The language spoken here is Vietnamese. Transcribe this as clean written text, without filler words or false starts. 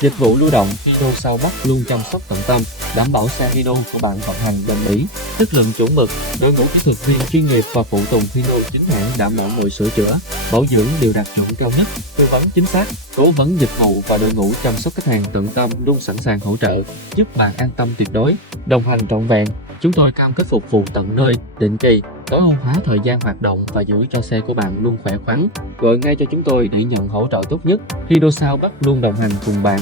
Dịch vụ lưu động Hino sau Bắc luôn chăm sóc tận tâm, đảm bảo xe Hino của bạn vận hành bền bỉ, chất lượng chuẩn mực, đội ngũ kỹ thuật viên chuyên nghiệp và phụ tùng Hino chính hãng đảm bảo mọi sửa chữa, bảo dưỡng đều đạt chuẩn cao nhất, tư vấn chính xác, cố vấn dịch vụ và đội ngũ chăm sóc khách hàng tận tâm luôn sẵn sàng hỗ trợ, giúp bạn an tâm tuyệt đối, đồng hành trọn vẹn. Chúng tôi cam kết phục vụ tận nơi, định kỳ, tối ưu hóa thời gian hoạt động và giữ cho xe của bạn luôn khỏe khoắn. Gọi ngay cho chúng tôi để nhận hỗ trợ tốt nhất. Hino Sao Bắc luôn đồng hành cùng bạn.